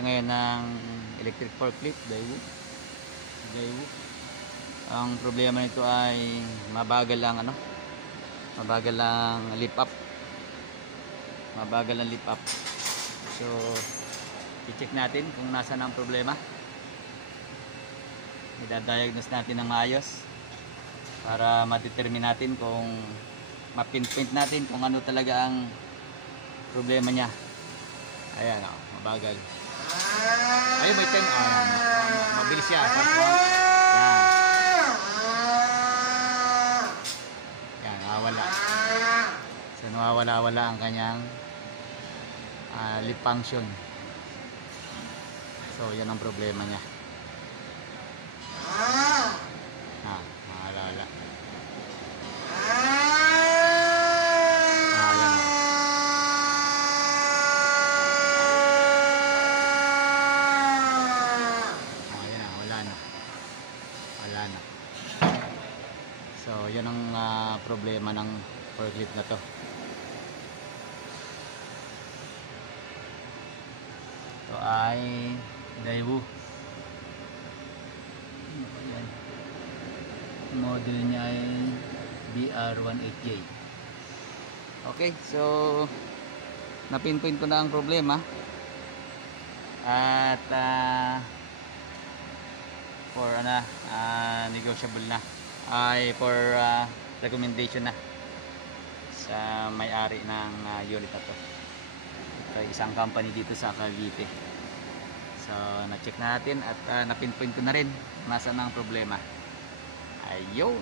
tayo ngayon ng electric forklift, Daewoo. Ang problema nito ay mabagal lang mabagal lang lift up. So i-check natin kung nasaan ang problema. I-diagnose natin ng maayos para ma-determine natin kung ma-pinpoint natin kung ano talaga ang problema niya. Ayan, mabagal. Ayun, may time. Mabilis siya. Yan, nawawala. So, nawawala-wala ang kanyang lift function. So, yan ang problema niya. Nawawala. Wala na. So, yun ang problema ng forklift na to. Ito ay Daewoo. Ayan. Model niya ay BR18J. Okay, so napinpoint ko na ang problema. At for negotiable na ay for recommendation na sa may-ari ng unit na to. Ito ay isang company dito sa Cavite. So na-check na natin at napinpoint ko na rin nasaan ang problema. Ayun.